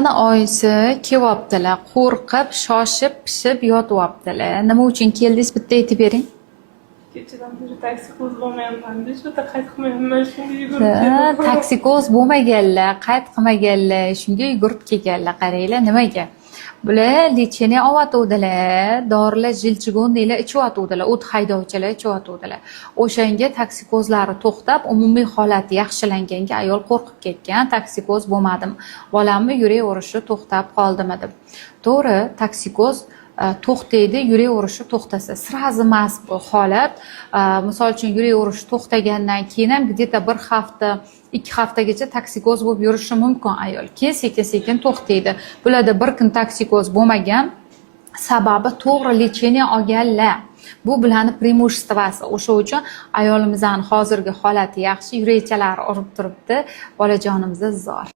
Ana oyisi kelyaptilar, qo'rqib, shoshib, pishib yotyaptilar. Nima uchun keldingiz, bitta aytib bering. Kechadan beri taksikoz bo'lmayapman. Hech yerda qayd qilmayapman. Shunga yugurib keldim. Taksikoz bo'lmaganlar, qayd qilmaganlar, shunga yugurib kelganlar. Qaranglar, nimaga? Bular lecheniya olyotgandilar, dorilar, jilchigonlar ichyotgandilar, o't haydovchilar ichyotgandilar. O'shanga taksikozlari to'xtab, umumiy holati yaxshilanganga ayol qo'rqib ketgan. Taksikoz bo'lmadim, bolamni yurak urishi to'xtab qoldimi deb. To'g'ri, taksikoz to'xtaydi, yurak urishi to'xtasa, srazi emas bu holat. Misol uchun yurak urishi to'xtagandan keyin ham где-то bir hafta, 2 haftagacha taksikoz bo'lib yurishi mumkin ayol. Keyin sekin-sekin to'xtaydi. Bularda bir kun taksikoz bo'lmagan, sababi to'g'ri lecheniya olganlar. Bu bularning преимуществоsi. O'sha uchun ayolimizning hozirgi holati yaxshi, yurakchalari urib turibdi, bolajonimiz zo'r.